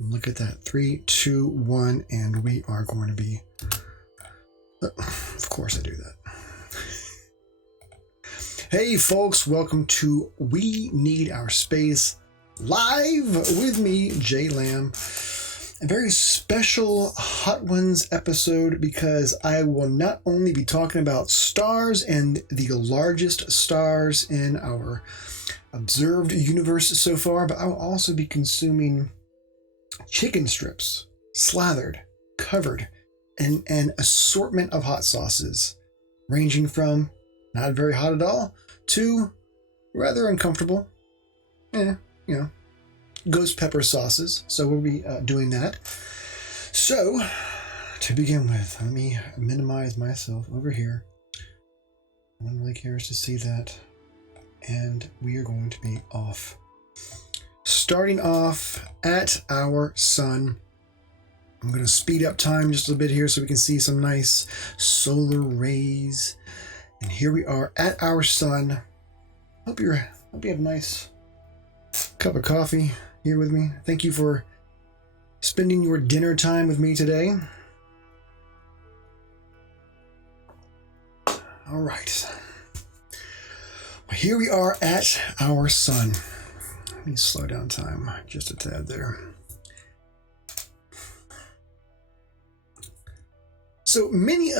Look at that. 3, 2, 1, and we are going to be... Of course I do that. Hey folks, welcome to We Need Our Space live with me, Jay Lamb. A very special Hot Ones episode because I will not only be talking about stars and the largest stars in our observed universe so far, but I will also be consuming chicken strips, slathered, covered in an assortment of hot sauces, ranging from not very hot at all to rather uncomfortable, ghost pepper sauces. So we'll be doing that. So to begin with, let me minimize myself over here. No one really cares to see that. And we are going to be off. Starting off at our sun. I'm going to speed up time just a little bit here so we can see some nice solar rays. And here we are at our sun. Hope you have a nice cup of coffee here with me. Thank you for spending your dinner time with me today. All right. Well, here we are at our sun. Let me slow down time just a tad there. So many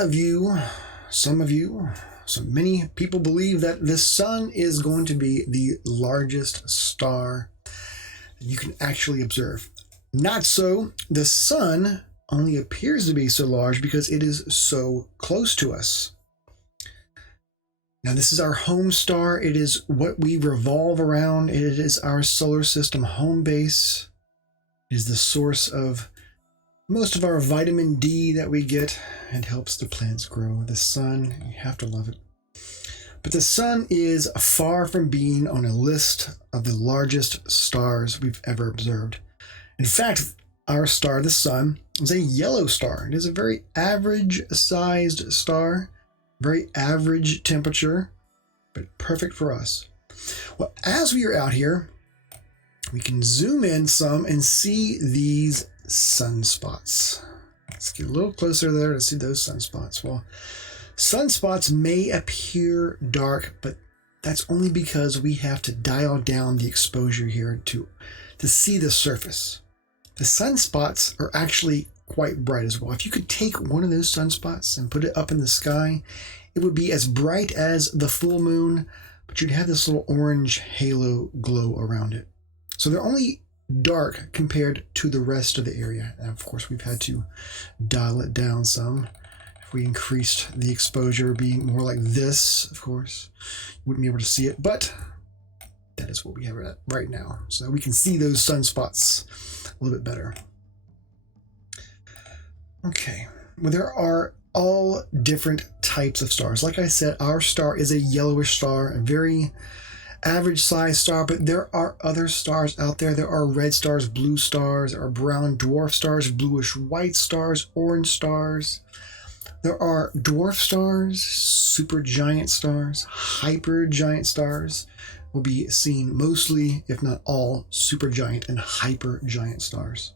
people believe that the sun is going to be the largest star that you can actually observe. Not so. The sun only appears to be so large because it is so close to us. Now, this is our home star. It is what we revolve around. It is our solar system home base. It is the source of most of our vitamin D that we get. It helps the plants grow. The sun, you have to love it. But the sun is far from being on a list of the largest stars we've ever observed. In fact, our star, the sun, is a yellow star. It is a very average-sized star, very average temperature, but perfect for us. Well, as we are out here, we can zoom in some and see these sunspots. Let's get a little closer there to see those sunspots. Well, sunspots may appear dark, but that's only because we have to dial down the exposure here to see the surface. The sunspots are actually quite bright as well. If you could take one of those sunspots and put it up in the sky, it would be as bright as the full moon, but you'd have this little orange halo glow around it. So they're only dark compared to the rest of the area. And of course, we've had to dial it down some. If we increased the exposure being more like this, of course, you wouldn't be able to see it, but that is what we have right now. So we can see those sunspots a little bit better. Okay, well, there are all different types of stars. Like I said, our star is a yellowish star, a very average size star, but there are other stars out there. There are red stars, blue stars, there are brown dwarf stars, bluish white stars, orange stars. There are dwarf stars, supergiant stars, hypergiant stars. We'll be seeing mostly, if not all, supergiant and hypergiant stars.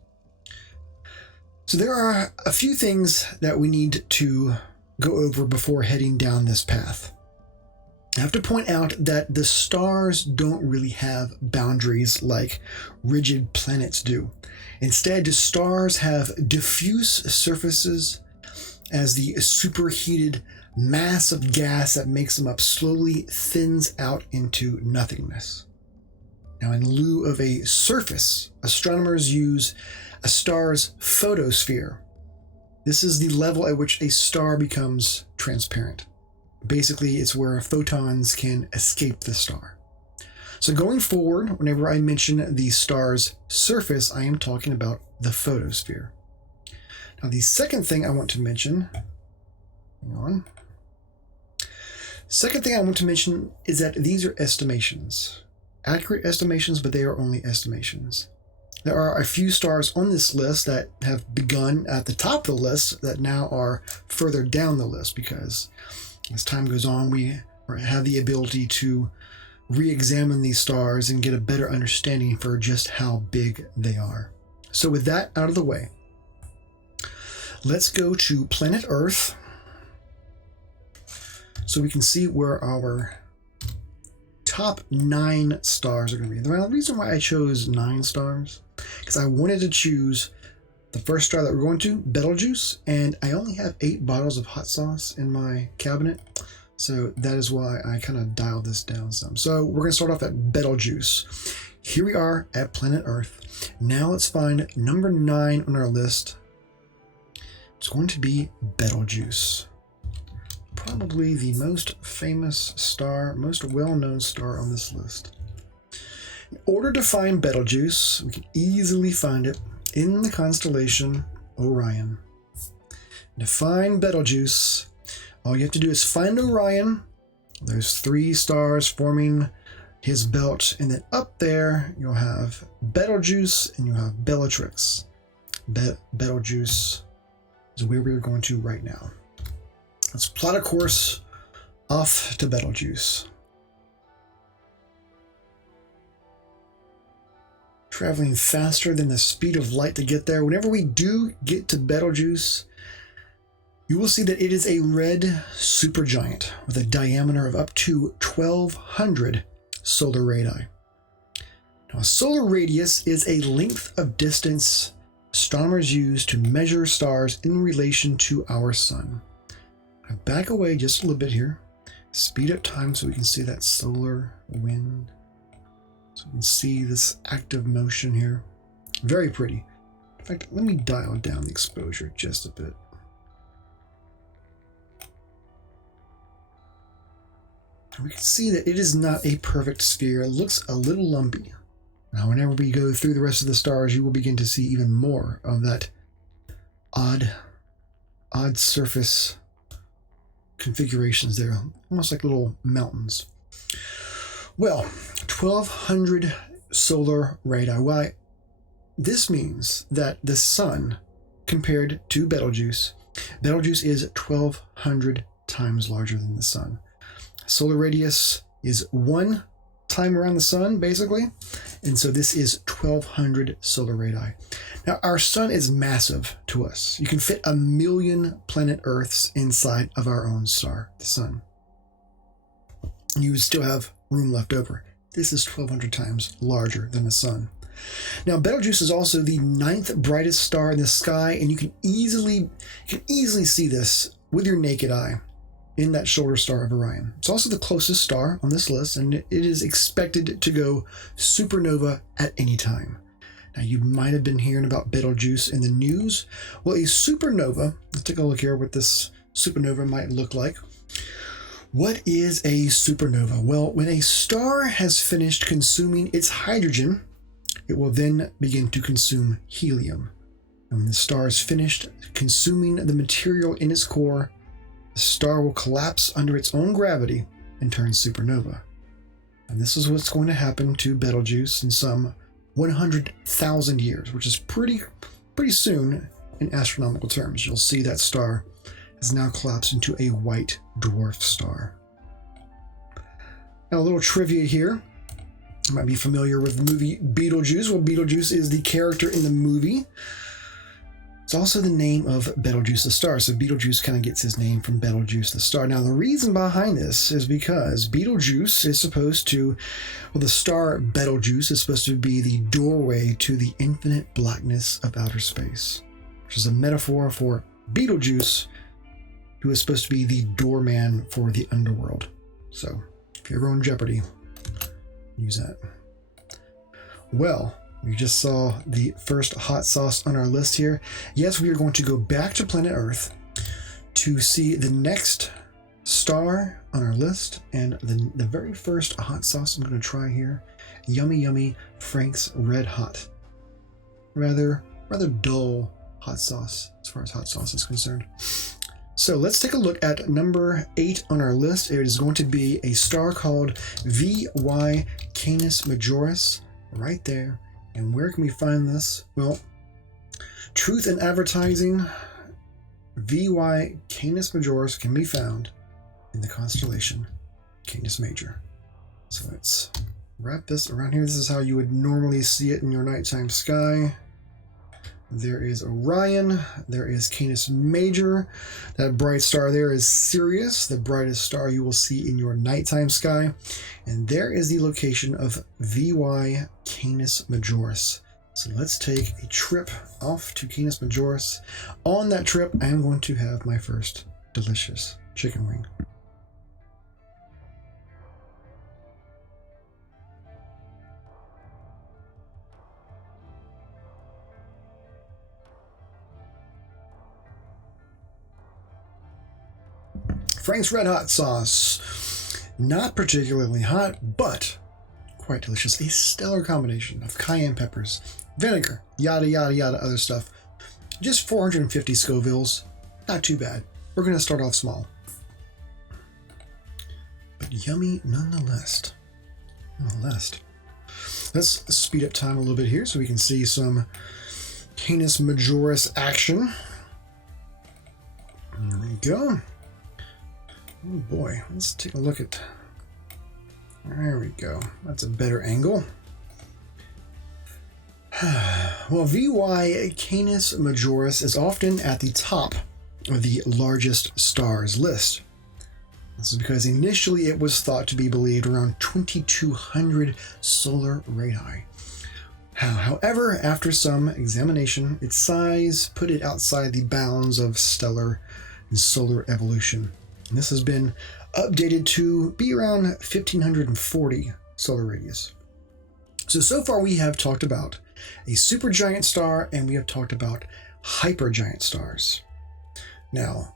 So there are a few things that we need to go over before heading down this path. I have to point out that the stars don't really have boundaries like rigid planets do. Instead, the stars have diffuse surfaces as the superheated mass of gas that makes them up slowly thins out into nothingness. Now, in lieu of a surface, astronomers use a star's photosphere. This is the level at which a star becomes transparent. Basically, it's where photons can escape the star. So going forward, whenever I mention the star's surface, I am talking about the photosphere. Now, the second thing I want to mention, Second thing I want to mention is that these are estimations. Accurate estimations, but they are only estimations. There are a few stars on this list that have begun at the top of the list that now are further down the list because as time goes on, we have the ability to re-examine these stars and get a better understanding for just how big they are. So with that out of the way, let's go to planet Earth so we can see where our top 9 stars are going to be. The reason why I chose 9 stars, because I wanted to choose the first star that we're going to, Betelgeuse, and I only have 8 bottles of hot sauce in my cabinet, so that is why I kind of dialed this down some. So we're going to start off at Betelgeuse. Here we are at planet Earth. Now let's find number 9 on our list. It's going to be Betelgeuse. Probably the most famous star, most well-known star on this list. In order to find Betelgeuse, we can easily find it in the constellation Orion. To find Betelgeuse, all you have to do is find Orion. There's 3 stars forming his belt, and then up there you'll have Betelgeuse and you'll have Bellatrix. Betelgeuse is where we're going to right now. Let's plot a course off to Betelgeuse. Traveling faster than the speed of light to get there. Whenever we do get to Betelgeuse, you will see that it is a red supergiant with a diameter of up to 1,200 solar radii. Now, a solar radius is a length of distance astronomers use to measure stars in relation to our sun. I'll back away just a little bit here, speed up time so we can see that solar wind. So we can see this active motion here. Very pretty. In fact, let me dial down the exposure just a bit. We can see that it is not a perfect sphere. It looks a little lumpy. Now, whenever we go through the rest of the stars, you will begin to see even more of that odd surface configurations there, almost like little mountains. Well, 1,200 solar radii. Why? This means that the sun, compared to Betelgeuse is 1,200 times larger than the sun. Solar radius is 1 time around the sun, basically, and so this is 1,200 solar radii. Now, our sun is massive to us. You can fit 1 million planet Earths inside of our own star, the sun. You would still have room left over. This is 1,200 times larger than the sun. Now, Betelgeuse is also the 9th brightest star in the sky, and you can easily see this with your naked eye in that shoulder star of Orion. It's also the closest star on this list, and it is expected to go supernova at any time. Now, you might have been hearing about Betelgeuse in the news. Well, a supernova, let's take a look here what this supernova might look like. What is a supernova? Well, when a star has finished consuming its hydrogen, it will then begin to consume helium. And when the star is finished consuming the material in its core, the star will collapse under its own gravity and turn supernova. And this is what's going to happen to Betelgeuse in some 100,000 years, which is pretty soon in astronomical terms. You'll see that star has now collapsed into a white dwarf star. Now, a little trivia here. You might be familiar with the movie Beetlejuice. Well, Beetlejuice is the character in the movie. It's also the name of Betelgeuse the star. So Beetlejuice kind of gets his name from Betelgeuse the star. Now, the reason behind this is because Beetlejuice is supposed to, well, the star Betelgeuse is supposed to be the doorway to the infinite blackness of outer space, which is a metaphor for Beetlejuice, who is supposed to be the doorman for the underworld. So if you're ever in jeopardy, use that. Well, we just saw the first hot sauce on our list here. Yes, we are going to go back to planet Earth to see the next star on our list. And the very first hot sauce I'm going to try here, yummy Frank's Red Hot. Rather dull hot sauce as far as hot sauce is concerned. So let's take a look at number 8 on our list. It is going to be a star called VY Canis Majoris, right there. And where can we find this? Well, Truth in Advertising, VY Canis Majoris can be found in the constellation Canis Major. So let's wrap this around here. This is how you would normally see it in your nighttime sky. there is Orion, there is Canis Major. That bright star there is Sirius, the brightest star you will see in your nighttime sky. And there is the location of VY Canis Majoris. So let's take a trip off to Canis Majoris. On that trip, I am going to have my first delicious chicken wing. Frank's Red Hot sauce. Not particularly hot, but quite delicious. A stellar combination of cayenne peppers, vinegar, yada yada yada other stuff. Just 450 Scovilles. Not too bad. We're going to start off small. But yummy nonetheless. Let's speed up time a little bit here so we can see some Canis Majoris action. There we go. Oh boy, let's take a look at... There we go. That's a better angle. Well, VY Canis Majoris is often at the top of the largest stars list. This is because initially it was thought to be believed around 2,200 solar radii. However, after some examination, its size put it outside the bounds of stellar and solar evolution. And this has been updated to be around 1,540 solar radius. So far we have talked about a supergiant star and we have talked about hypergiant stars. Now,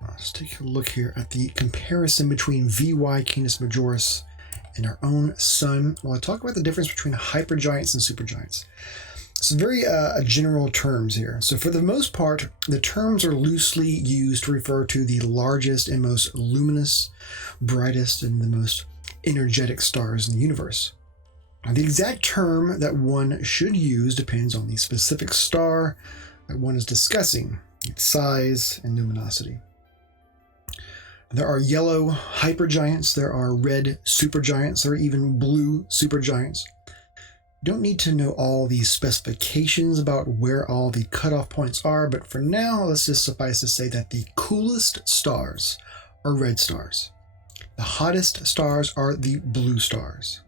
let's take a look here at the comparison between VY Canis Majoris and our own sun. Well, I talk about the difference between hypergiants and supergiants. Some very general terms here. So for the most part, the terms are loosely used to refer to the largest and most luminous, brightest, and the most energetic stars in the universe. Now, the exact term that one should use depends on the specific star that one is discussing, its size and luminosity. There are yellow hypergiants, there are red supergiants, there are even blue supergiants. Don't need to know all the specifications about where all the cutoff points are, but for now, let's just suffice to say that the coolest stars are red stars. The hottest stars are the blue stars.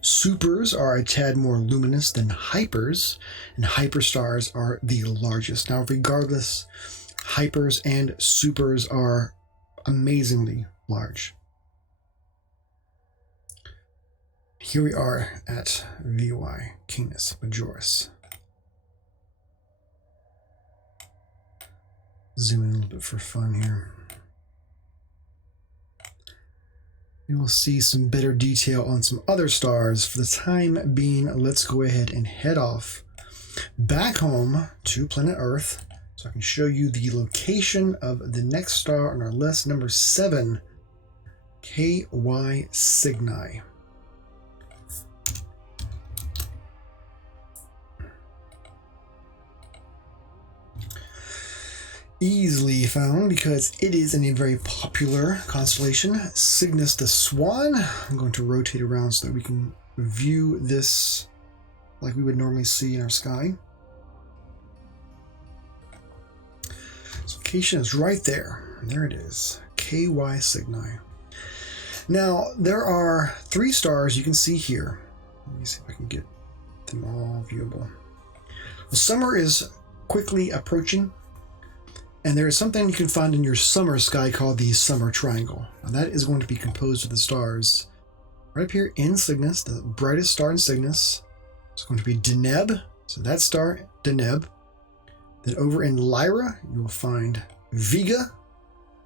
Supers are a tad more luminous than hypers, and hyperstars are the largest. Now, regardless, hypers and supers are amazingly large. Here we are at VY Canis Majoris. Zoom in a little bit for fun here. We will see some better detail on some other stars. For the time being, let's go ahead and head off back home to planet Earth so I can show you the location of the next star on our list, number 7, KY Cygni. Easily found because it is in a very popular constellation, Cygnus the Swan. I'm going to rotate around so that we can view this like we would normally see in our sky. Its location is right there. There it is, KY Cygni. Now, there are 3 stars you can see here. Let me see if I can get them all viewable. The summer is quickly approaching. And there is something you can find in your summer sky called the summer triangle. Now that is going to be composed of the stars right up here in Cygnus, the brightest star in Cygnus. It's going to be Deneb, so that star, Deneb. Then over in Lyra, you'll find Vega.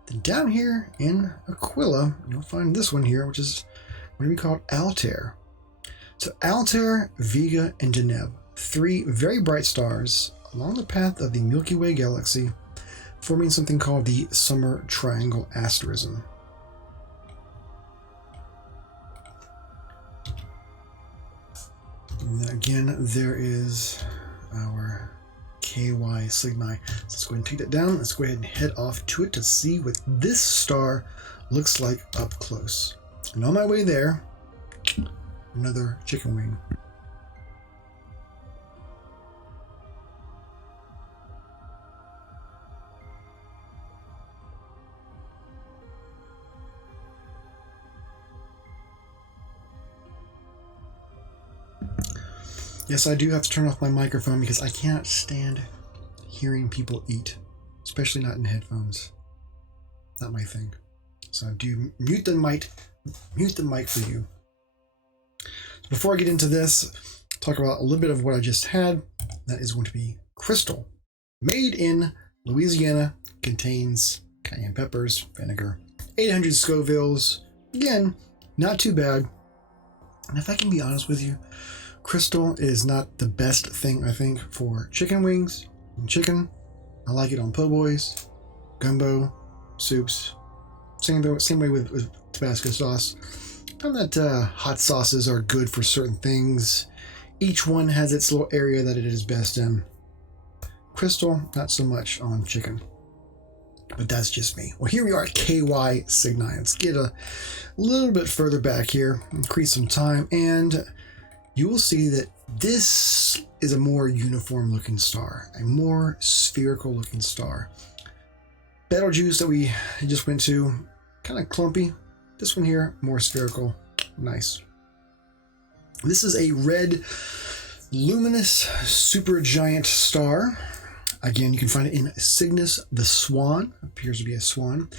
Then down here in Aquila, you'll find this one here, which is going to be called Altair. So Altair, Vega, and Deneb, 3 very bright stars along the path of the Milky Way galaxy, forming something called the Summer Triangle asterism. And then again, there is our KY Cygni. So let's go ahead and take that down. Let's go ahead and head off to it to see what this star looks like up close. And on my way there, another chicken wing. Yes, I do have to turn off my microphone because I can't stand hearing people eat, especially not in headphones. Not my thing. So I do mute the mic for you. Before I get into this, talk about a little bit of what I just had. That is going to be Crystal. Made in Louisiana, contains cayenne peppers, vinegar, 800 Scovilles. Again, not too bad. And if I can be honest with you, Crystal is not the best thing, I think, for chicken wings and chicken. I like it on po' boys, gumbo, soups. Same way with Tabasco sauce. I found that hot sauces are good for certain things. Each one has its little area that it is best in. Crystal, not so much on chicken. But that's just me. Well, here we are at KY Cygni. Let's get a little bit further back here, increase some time, and you will see that this is a more uniform looking star, a more spherical looking star. Betelgeuse that we just went to, kind of clumpy. This one here, more spherical. Nice. This is a red, luminous, supergiant star. Again, you can find it in Cygnus the Swan. Appears to be a swan.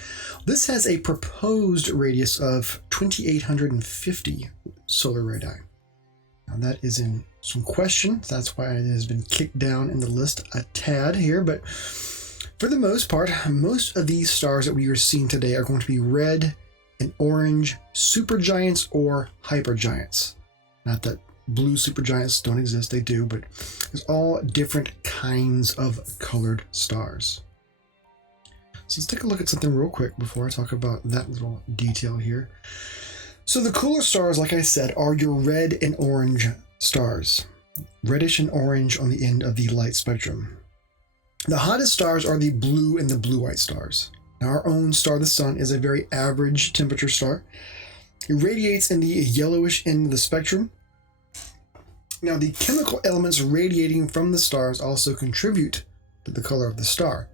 This has a proposed radius of 2,850 solar radii. Now that is in some question. That's why it has been kicked down in the list a tad here. But for the most part, most of these stars that we are seeing today are going to be red and orange supergiants or hypergiants. Not that blue supergiants don't exist, they do, but there's all different kinds of colored stars. So let's take a look at something real quick before I talk about that little detail here. So the cooler stars, like I said, are your red and orange stars. Reddish and orange on the end of the light spectrum. The hottest stars are the blue and the blue-white stars. Now our own star, the sun, is a very average temperature star. It radiates in the yellowish end of the spectrum. Now, the chemical elements radiating from the stars also contribute to the color of the star.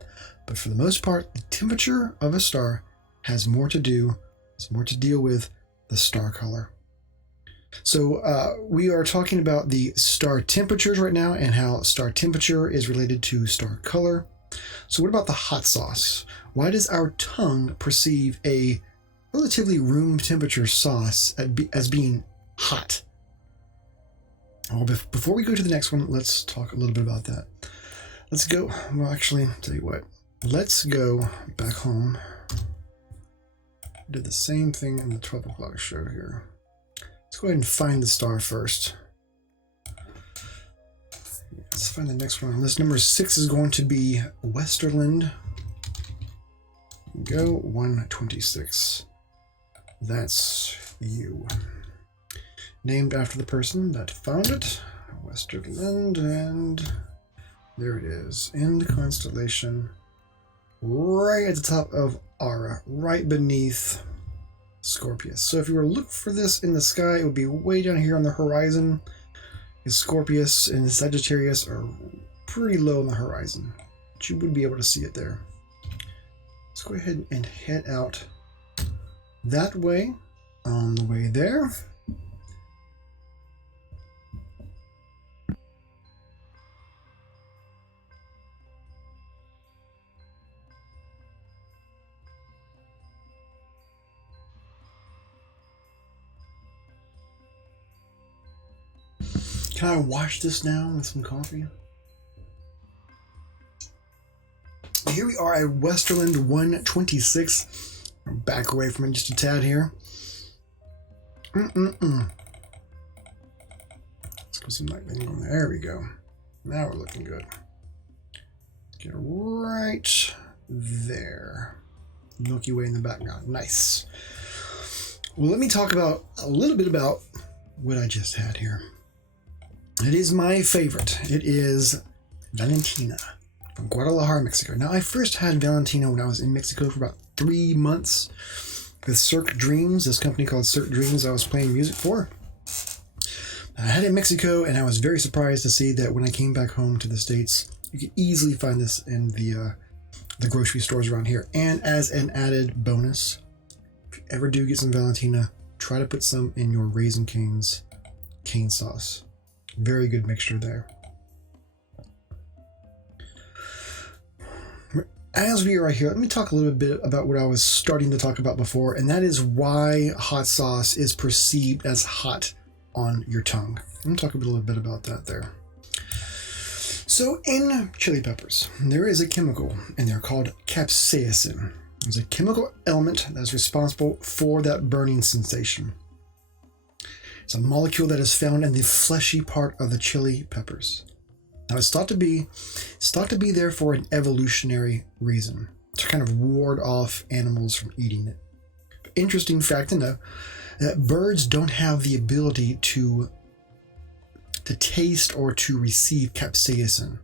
But for the most part, the temperature of a star has more to deal with the star color. So we are talking about the star temperatures right now and how star temperature is related to star color. So what about the hot sauce? Why does our tongue perceive a relatively room temperature sauce as being hot? Well, before we go to the next one, let's talk a little bit about that. Let's go, well, actually, tell you what, let's go back home. Did the same thing in the 12 o'clock show here. Let's go ahead and find the star first. Let's find the next one on this. Number 6 is going to be Westerland. Go 126. That's you. Named after the person that found it, Westerland, and there it is, in the constellation, right at the top of Ara, right beneath Scorpius. So if you were to look for this in the sky, it would be way down here on the horizon. Scorpius and Sagittarius are pretty low on the horizon, but you would be able to see it there. Let's go ahead and head out that way. On the way there, can I wash this down with some coffee? Here we are at Westerland 126. I'm back away from it just a tad here. Let's put some lightning on there. There we go. Now we're looking good. Get right there. Milky Way in the background. Nice. Well, let me talk about a little bit about what I just had here. It is my favorite. It is Valentina from Guadalajara, Mexico. Now, I first had Valentina when I was in Mexico for about 3 months with Cirque Dreams, this company called Cirque Dreams I was playing music for. I had it in Mexico, and I was very surprised to see that when I came back home to the States, you could easily find this in the grocery stores around here. And as an added bonus, if you ever do get some Valentina, try to put some in your Raising Cane's cane sauce. Very good mixture there. As we are right here, let me talk a little bit about what I was starting to talk about before, and that is why hot sauce is perceived as hot on your tongue. Let me talk a little bit about that there. So in chili peppers, there is a chemical in there called capsaicin. It's a chemical element that's responsible for that burning sensation. It's a molecule that is found in the fleshy part of the chili peppers. Now it's thought to be there for an evolutionary reason, to kind of ward off animals from eating it. But interesting fact to know that birds don't have the ability to taste or to receive capsaicin,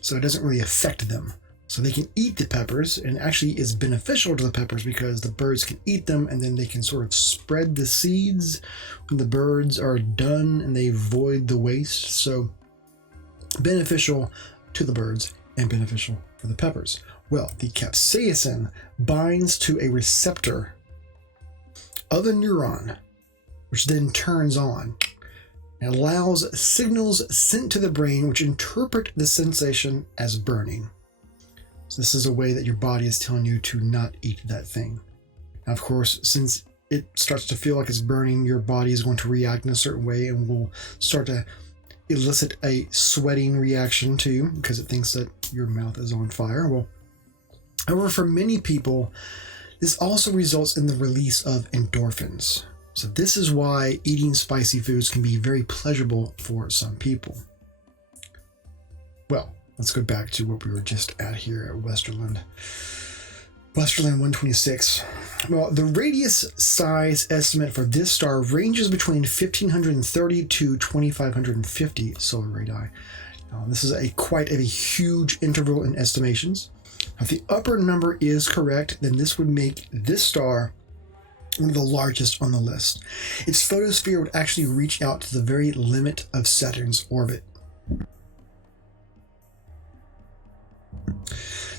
so it doesn't really affect them. So they can eat the peppers, and actually is beneficial to the peppers because the birds can eat them, and then they can sort of spread the seeds when the birds are done and they void the waste. So beneficial to the birds and beneficial for the peppers. Well, the capsaicin binds to a receptor of a neuron, which then turns on and allows signals sent to the brain which interpret the sensation as burning. So this is a way that your body is telling you to not eat that thing. Now, of course, since it starts to feel like it's burning, your body is going to react in a certain way and will start to elicit a sweating reaction to you because it thinks that your mouth is on fire. Well, however, for many people, this also results in the release of endorphins. So this is why eating spicy foods can be very pleasurable for some people. Well, let's go back to what we were just at here at Westerland. Westerland 126. Well, the radius size estimate for this star ranges between 1,530 to 2,550 solar radii. Now, this is quite a huge interval in estimations. If the upper number is correct, then this would make this star one of the largest on the list. Its photosphere would actually reach out to the very limit of Saturn's orbit.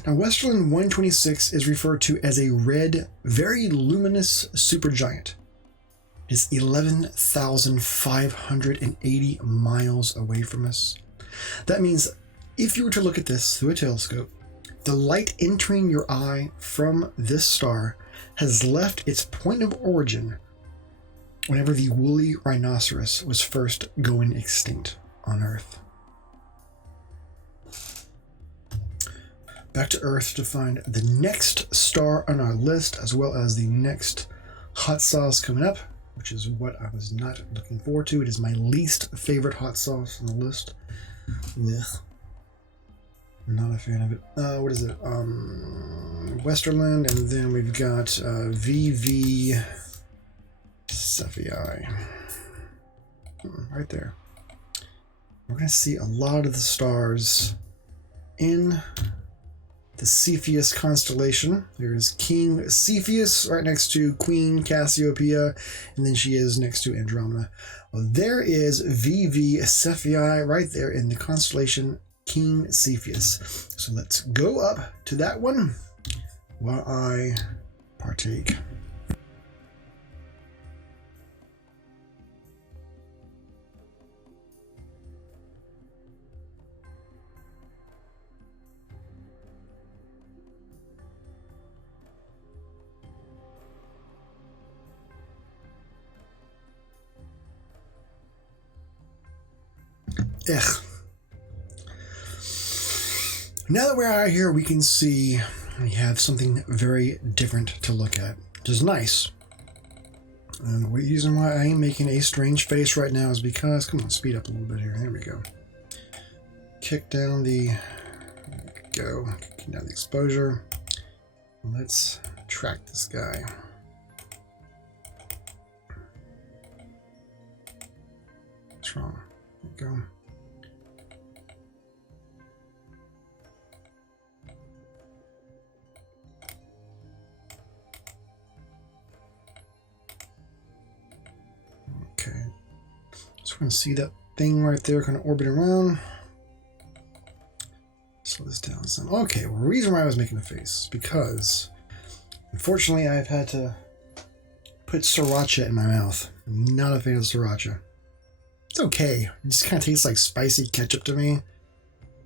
Now, Westerland 126 is referred to as a red, very luminous supergiant. It is 11,580 miles away from us. That means if you were to look at this through a telescope, the light entering your eye from this star has left its point of origin whenever the woolly rhinoceros was first going extinct on Earth. Back to Earth to find the next star on our list, as well as the next hot sauce coming up, which is what I was not looking forward to. It is my least favorite hot sauce on the list. Ugh. Not a fan of it. What is it? Westerland, and then we've got VV Cephei. Right there. We're going to see a lot of the stars in the Cepheus constellation. There's King Cepheus right next to Queen Cassiopeia, and then she is next to Andromeda. Well, there is VV Cephei right there in the constellation King Cepheus. So let's go up to that one while I partake. Ugh. Now that we're out here, we can see we have something very different to look at, which is nice. And the reason why I am making a strange face right now is because, come on, speed up a little bit here. There we go. Kick down the, kick down the exposure. Let's track this guy. What's wrong? There we go. Okay, so we're going to see that thing right there kind of orbit around. Slow this down some. Okay, well, the reason why I was making a face is because, unfortunately, I've had to put sriracha in my mouth. I'm not a fan of sriracha. It's okay. It just kind of tastes like spicy ketchup to me.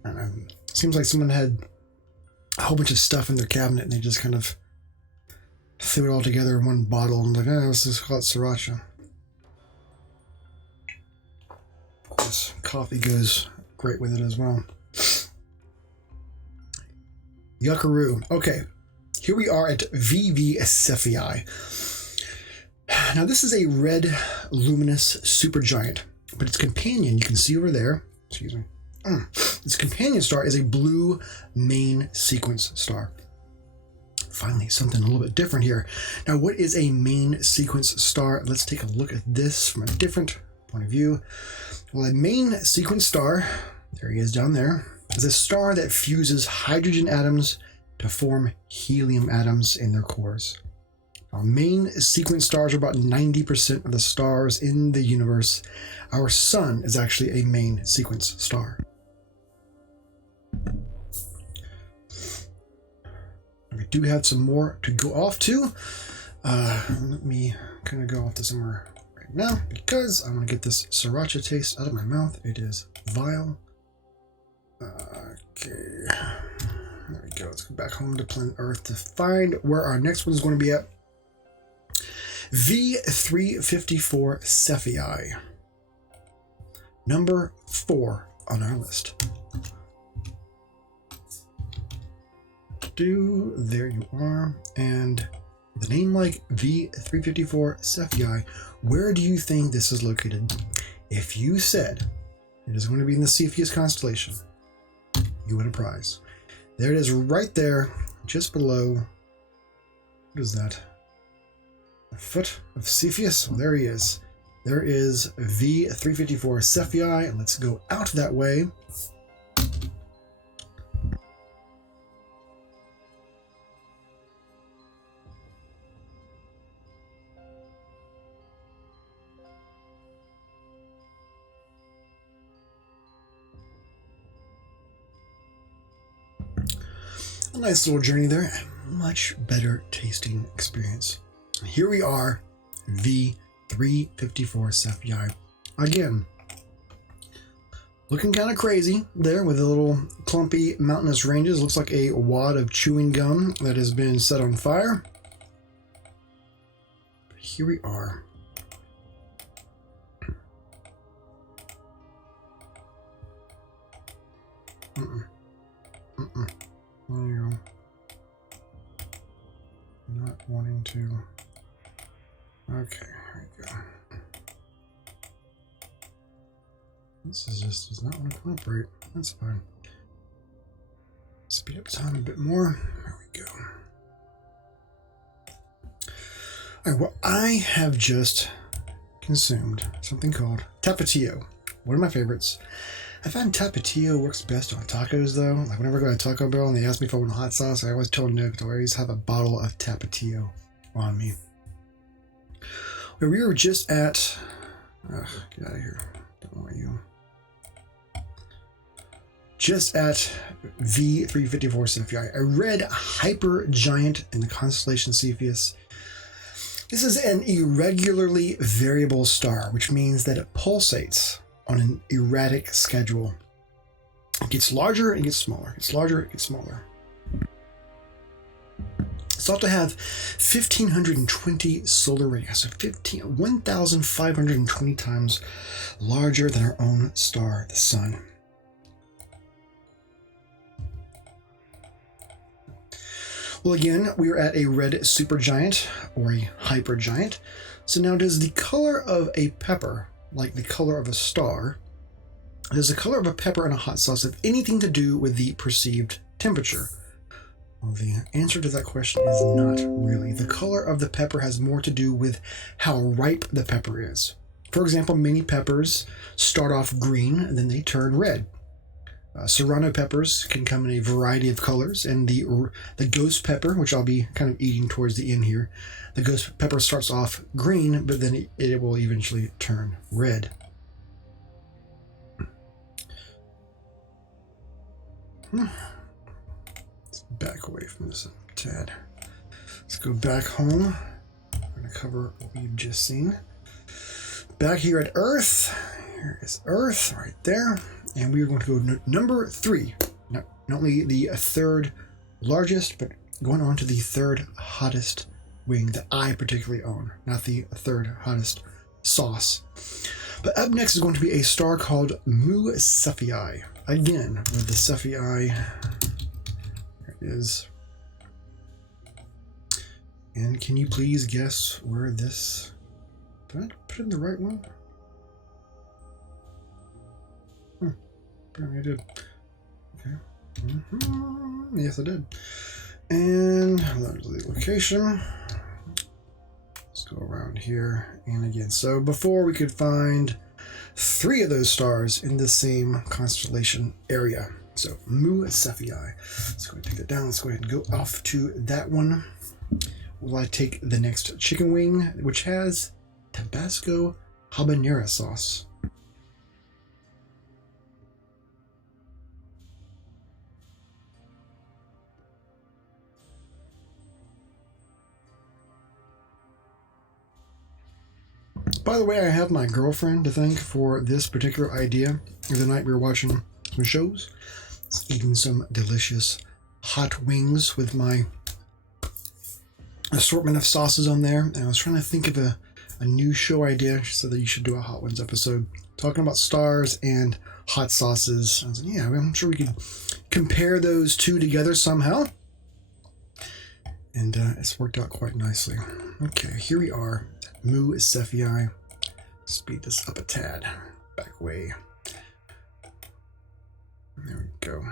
I don't know. Seems like someone had a whole bunch of stuff in their cabinet and they just kind of threw it all together in one bottle and like, oh, let's just call it sriracha. Of course, coffee goes great with it as well. Yuckaroo. Okay, here we are at VV Cephei. Now this is a red luminous supergiant, but its companion, you can see over there, excuse me, its companion star is a blue main sequence star. Finally, something a little bit different here. Now, what is a main sequence star? Let's take a look at this from a different point of view. Well, a main sequence star, there he is down there, is a star that fuses hydrogen atoms to form helium atoms in their cores. Now, main sequence stars are about 90% of the stars in the universe. Our sun is actually a main sequence star. We do have some more to go off to. Let me kind of go off to somewhere right now because I want to get this sriracha taste out of my mouth. It is vile. Okay, there we go. Let's go back home to planet Earth to find where our next one is going to be at. V354 Cephei, number 4 on our list. There you are. And the name like V354 Cephei, where do you think this is located? If you said it is going to be in the Cepheus constellation, you win a prize. There it is right there, just below. What is that? The foot of Cepheus? Well, there he is. There is V354 Cephei, and let's go out that way. A nice little journey there, a much better tasting experience. Here we are, V354 Cephei. Again, looking kind of crazy there with the little clumpy mountainous ranges. Looks like a wad of chewing gum that has been set on fire. But here we are. There you go. Not wanting to. Okay, here we go. This is just does not want to cooperate. That's fine. Speed up time a bit more. There we go. Alright, well, I have just consumed something called Tapatio. One of my favorites. I find Tapatio works best on tacos, though. Like, whenever I go to Taco Bell and they ask me if I want hot sauce, I always tell them no, because I always have a bottle of Tapatio on me. Well, we were just at... Ugh, get out of here. Don't want you. Just at V354 Cephei, a red hypergiant in the constellation Cepheus. This is an irregularly variable star, which means that it pulsates on an erratic schedule. It gets larger and gets smaller. It gets larger, it gets smaller. It's thought to have 1,520 solar radii, so 1,520 times larger than our own star, the Sun. Well, again, we are at a red supergiant, or a hypergiant. So now, does the color of a pepper, like the color of a star, does the color of a pepper in a hot sauce have anything to do with the perceived temperature? Well, the answer to that question is not really. The color of the pepper has more to do with how ripe the pepper is. For example, many peppers start off green and then they turn red. Serrano peppers can come in a variety of colors, and the ghost pepper, which I'll be kind of eating towards the end here, the ghost pepper starts off green, but then it will eventually turn red. Let's back away from this a tad. Let's go back home. I'm going to cover what we've just seen. Back here at Earth, Here is Earth right there. And we are going to go number 3. Not only the third largest, but going on to the third hottest wing that I particularly own. Not the third hottest sauce. But up next is going to be a star called Mu Cephei. Again, with the Cephei. There it is. And can you please guess where this... Did I put in the right one? Apparently I did. Okay. Yes, I did. And there's the location. Let's go around here. And again, so before we could find 3 of those stars in the same constellation area. So Mu Cephei. Let's go ahead and take that down. Let's go ahead and go off to that one. Will I take the next chicken wing, which has Tabasco habanero sauce. By the way, I have my girlfriend to thank for this particular idea. The night we were watching some shows, eating some delicious hot wings with my assortment of sauces on there. And I was trying to think of a new show idea. She said that you should do a Hot Ones episode talking about stars and hot sauces. I was like, yeah, I'm sure we could compare those two together somehow. And it's worked out quite nicely. Okay, here we are. Mu Cephei. Speed this up a tad. Back way. There we go.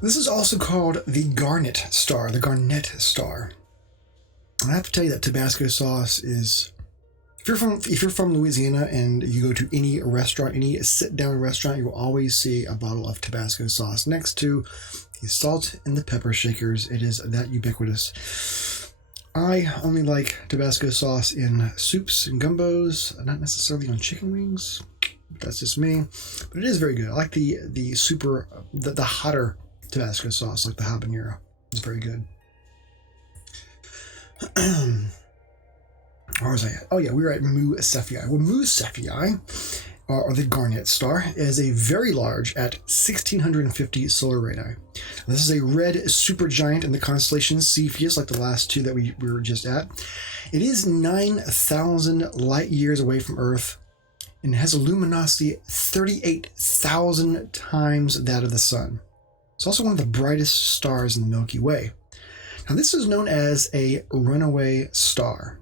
This is also called the Garnet Star, the Garnet Star. And I have to tell you that Tabasco sauce is, if you're from Louisiana and you go to any restaurant, any sit-down restaurant, you will always see a bottle of Tabasco sauce next to the salt and the pepper shakers. It is that ubiquitous. I only like Tabasco sauce in soups and gumbos, not necessarily on chicken wings. That's just me, but it is very good. I like the hotter Tabasco sauce, like the habanero. It's very good. Where was I at? Oh yeah, we were at Mu Cephei. Well, Mu Cephei, or the Garnet Star, is a very large at 1650 solar radii. This is a red supergiant in the constellation Cepheus, like the last 2 that we were just at. It is 9,000 light years away from Earth and has a luminosity 38,000 times that of the Sun. It's also one of the brightest stars in the Milky Way. Now, this is known as a runaway star.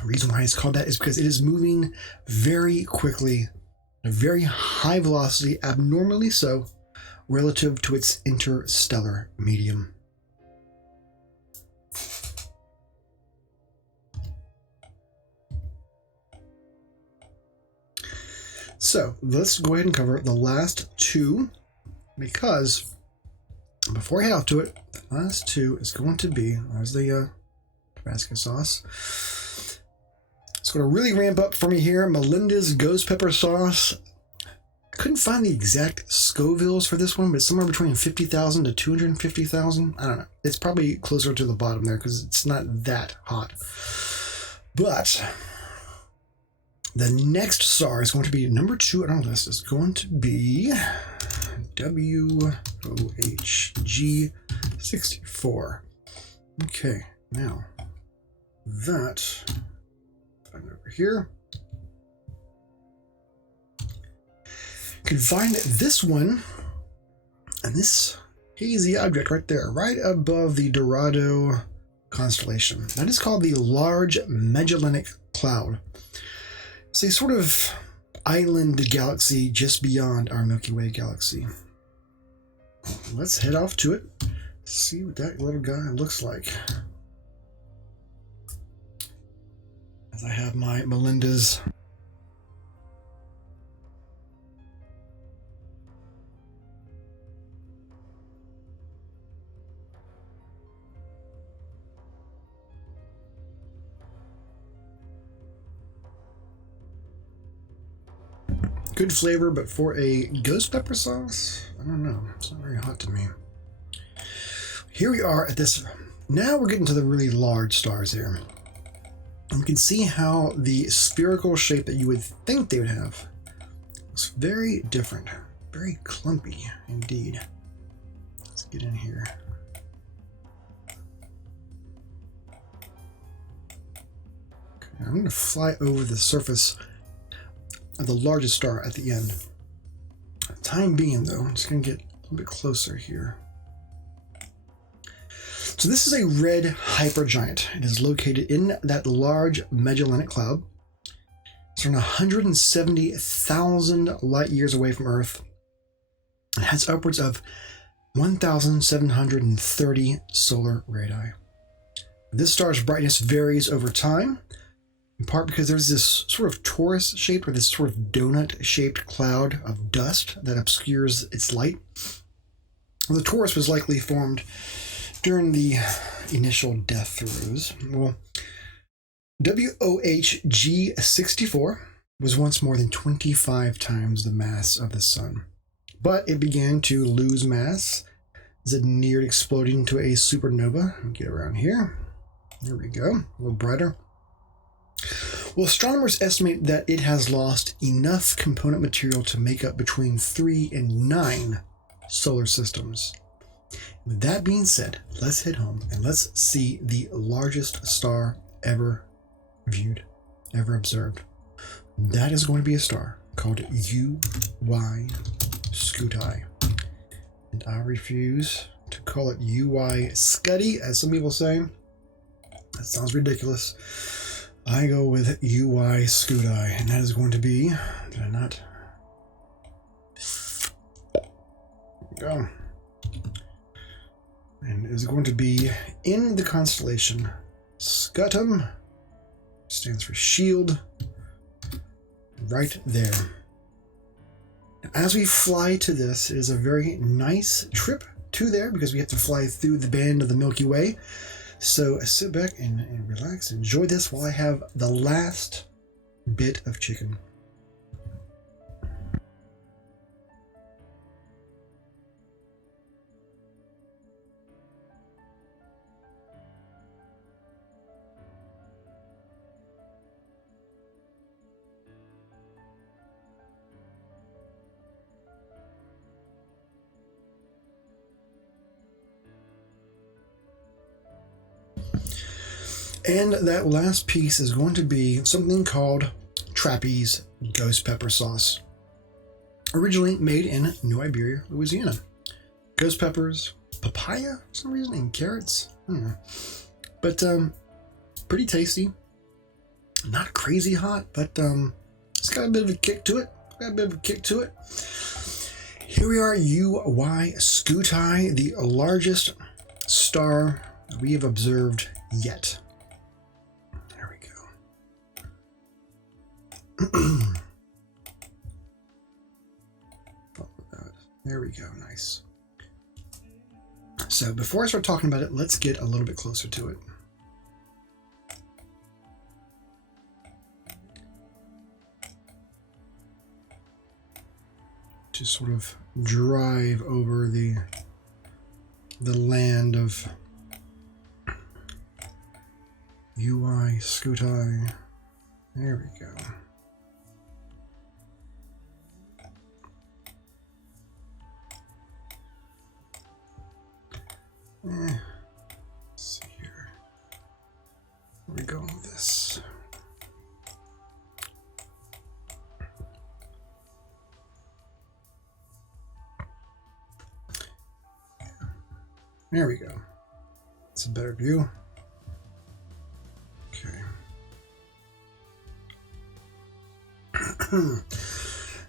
The reason why it's called that is because it is moving very quickly at a very high velocity, abnormally so, relative to its interstellar medium. So let's go ahead and cover the last 2, because before I head off to it, the last 2 is going to be, there's the Tabasco sauce. It's going to really ramp up for me here. Melinda's ghost pepper sauce. I couldn't find the exact Scovilles for this one, but it's somewhere between 50,000 to 250,000. I don't know. It's probably closer to the bottom there because it's not that hot. But the next star is going to be number 2 on our list. Is going to be WOHG64. Okay, now that I'm over here. You can find this one and this hazy object right there, right above the Dorado constellation. That is called the Large Magellanic Cloud. It's a sort of island galaxy just beyond our Milky Way galaxy. Let's head off to it, see what that little guy looks like. As I have my Melinda's good flavor, but for a ghost pepper sauce, I don't know. It's not very hot to me. Here we are at this. Now we're getting to the really large stars here. And we can see how the spherical shape that you would think they would have is very different, very clumpy indeed. Let's get in here. Okay, I'm going to fly over the surface of the largest star at the end. Time being, though, I'm just going to get a little bit closer here. So this is a red hypergiant. It is located in that large Magellanic Cloud. It's around 170,000 light years away from Earth. It has upwards of 1,730 solar radii. This star's brightness varies over time, in part because there's this sort of torus-shaped or this sort of donut-shaped cloud of dust that obscures its light. The torus was likely formed during the initial death throes. Well, WOHG 64 was once more than 25 times the mass of the Sun, but it began to lose mass as it neared exploding into a supernova. Let me get around here. There we go, a little brighter. Well, astronomers estimate that it has lost enough component material to make up between 3 and 9 solar systems. With that being said, let's head home and let's see the largest star ever viewed, ever observed. That is going to be a star called UY Scuti. And I refuse to call it UY Scuddy, as some people say. That sounds ridiculous. I go with UY Scuti, and that is going to be, did I not? There we go. And it is going to be in the constellation Scutum, stands for shield, right there. As we fly to this, it is a very nice trip to there because we have to fly through the band of the Milky Way. So sit back and relax, enjoy this while I have the last bit of chicken. And that last piece is going to be something called Trapeze Ghost Pepper Sauce. Originally made in New Iberia, Louisiana. Ghost peppers, papaya for some reason, and carrots. I don't know. But pretty tasty. Not crazy hot, but it's got a bit of a kick to it. Here we are, UY Scuti, the largest star we have observed yet. There we go, nice. So before I start talking about it, let's get a little bit closer to it. To sort of drive over the land of UY Scuti. There we go. Let's see here. Where are we going with this? There we go. It's a better view. Okay.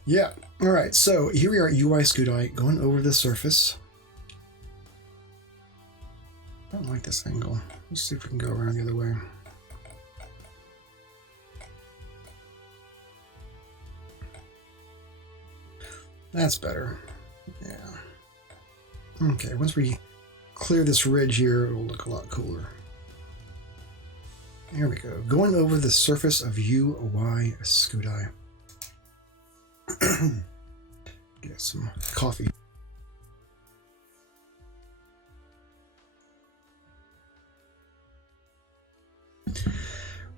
Yeah. All right. So here we are at UY Scuti, going over the surface. I don't like this angle. Let's see if we can go around the other way. That's better. Yeah. Okay, once we clear this ridge here, it will look a lot cooler. There we go. Going over the surface of UY Scuti. Get some coffee.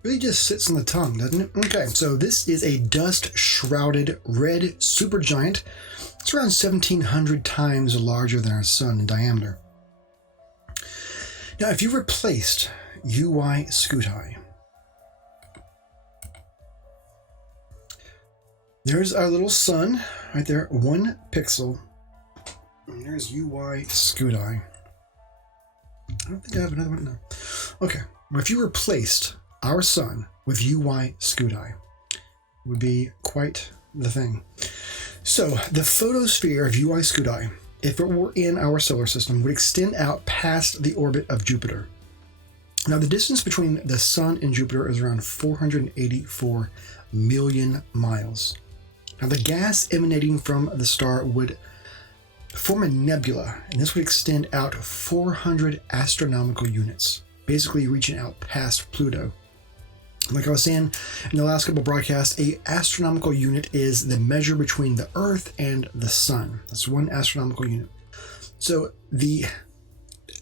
Really just sits on the tongue, doesn't it? Okay, so this is a dust-shrouded red supergiant. It's around 1,700 times larger than our sun in diameter. Now, if you replaced UY Scuti, there's our little sun right there, 1 pixel. And there's UY Scuti. I don't think I have another one. No. Okay, well, if you replaced our sun with UY Scuti, it would be quite the thing. So the photosphere of UY Scuti, if it were in our solar system, would extend out past the orbit of Jupiter. Now the distance between the sun and Jupiter is around 484 million miles. Now the gas emanating from the star would form a nebula, and this would extend out 400 astronomical units, basically reaching out past Pluto. Like I was saying in the last couple of broadcasts, a astronomical unit is the measure between the Earth and the Sun. That's 1 astronomical unit. So the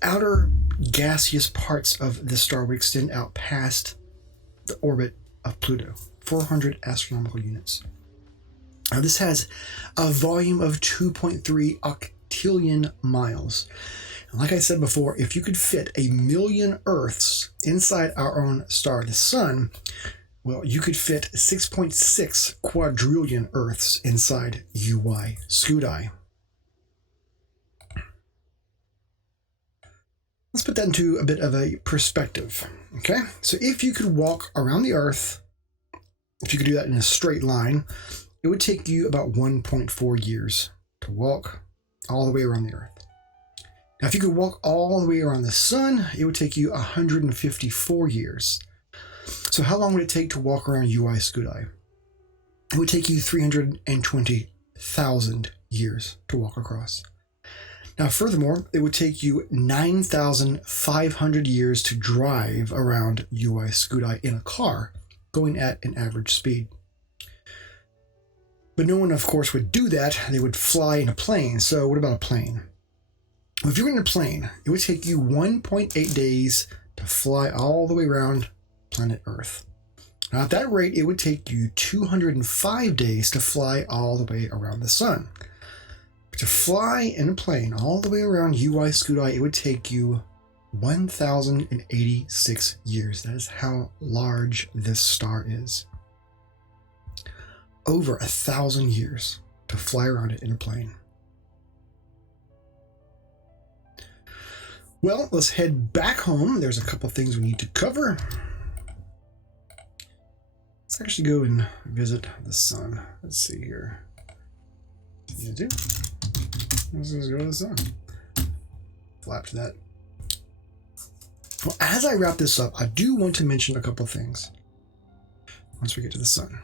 outer gaseous parts of the star would extend out past the orbit of Pluto, 400 astronomical units. Now this has a volume of 2.3 octillion miles. Like I said before, if you could fit 1 million Earths inside our own star, the sun, well, you could fit 6.6 quadrillion Earths inside UY Scuti. Let's put that into a bit of a perspective, okay? So if you could walk around the Earth, if you could do that in a straight line, it would take you about 1.4 years to walk all the way around the Earth. Now, if you could walk all the way around the sun, it would take you 154 years. So how long would it take to walk around UY Scuti? It would take you 320,000 years to walk across. Now, furthermore, it would take you 9,500 years to drive around UY Scuti in a car, going at an average speed. But no one, of course, would do that. They would fly in a plane. So what about a plane? Well, if you were in a plane, it would take you 1.8 days to fly all the way around planet Earth. Now, at that rate, it would take you 205 days to fly all the way around the sun. But to fly in a plane all the way around UY Scuti, it would take you 1,086 years. That is how large this star is. Over 1,000 years to fly around it in a plane. Well, let's head back home. There's a couple things we need to cover. Let's actually go and visit the sun. Let's see here. Let's just go to the sun. Flap to that. Well, as I wrap this up, I do want to mention a couple things once we get to the sun.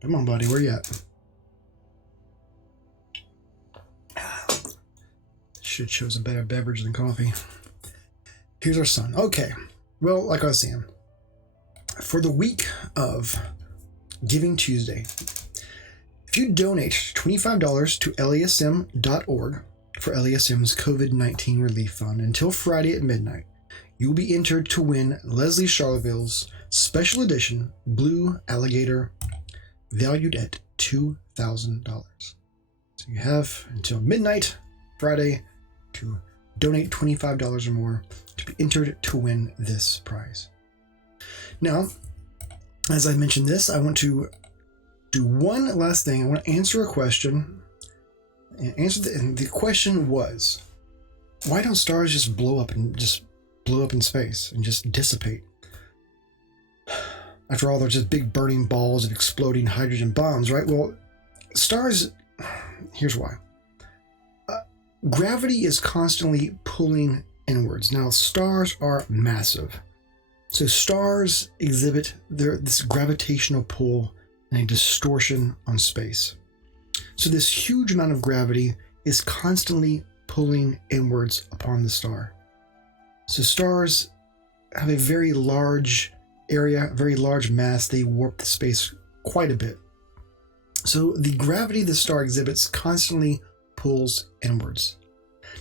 Come on, buddy, where you at? Shit shows a better beverage than coffee. Here's our sun. Okay, well, like I was saying, for the week of Giving Tuesday, if you donate $25 to LASM.org for LASM's COVID-19 Relief Fund until Friday at midnight, you will be entered to win Leslie Charleville's special edition Blue Alligator, valued at $2,000. So you have until midnight Friday to donate $25 or more to be entered to win this prize. Now, as I mentioned this, I want to do one last thing. I want to answer a question. And the question was, why don't stars just blow up in space and just dissipate? After all, they're just big burning balls and exploding hydrogen bombs, right? Well, stars, here's why. Gravity is constantly pulling inwards. Now, stars are massive. So stars exhibit this gravitational pull and a distortion on space. So this huge amount of gravity is constantly pulling inwards upon the star. So stars have a very large area, very large mass. They warp the space quite a bit. So the gravity the star exhibits constantly pulls inwards.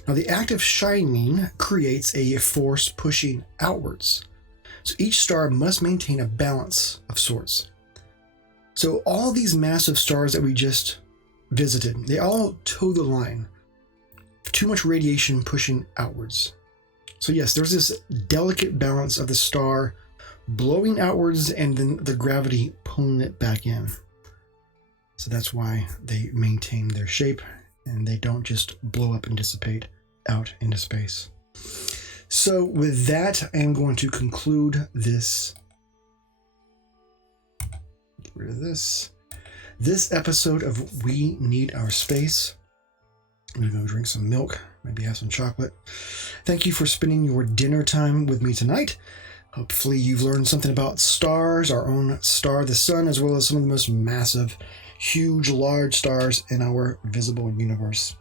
Now, the act of shining creates a force pushing outwards. So each star must maintain a balance of sorts. So all these massive stars that we just visited, they all toe the line. Too much radiation pushing outwards. So yes, there's this delicate balance of the star blowing outwards and then the gravity pulling it back in. So that's why they maintain their shape and they don't just blow up and dissipate out into space. So with that, I am going to conclude this. Get rid of this. This episode of We Need Our Space. I'm going to go drink some milk, maybe have some chocolate. Thank you for spending your dinner time with me tonight. Hopefully you've learned something about stars, our own star, the sun, as well as some of the most massive, huge, large stars in our visible universe.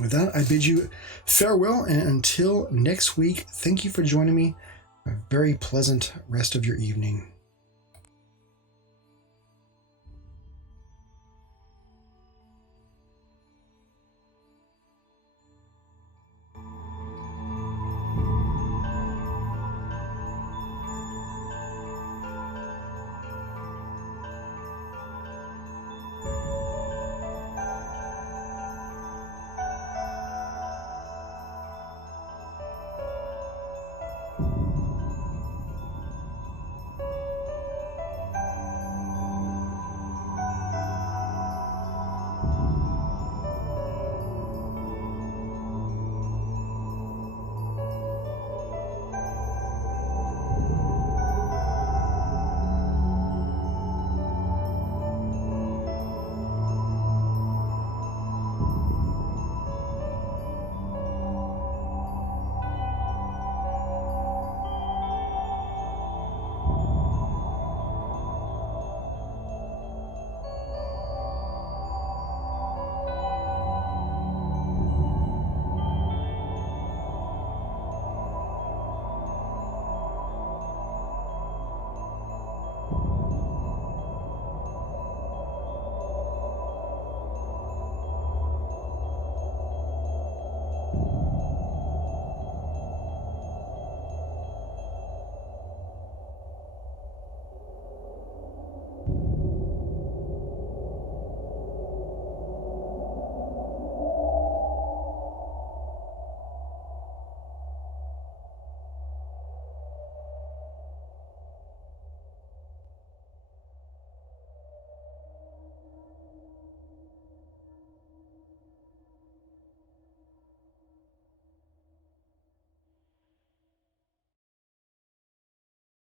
With that, I bid you farewell, and until next week, thank you for joining me. A very pleasant rest of your evening.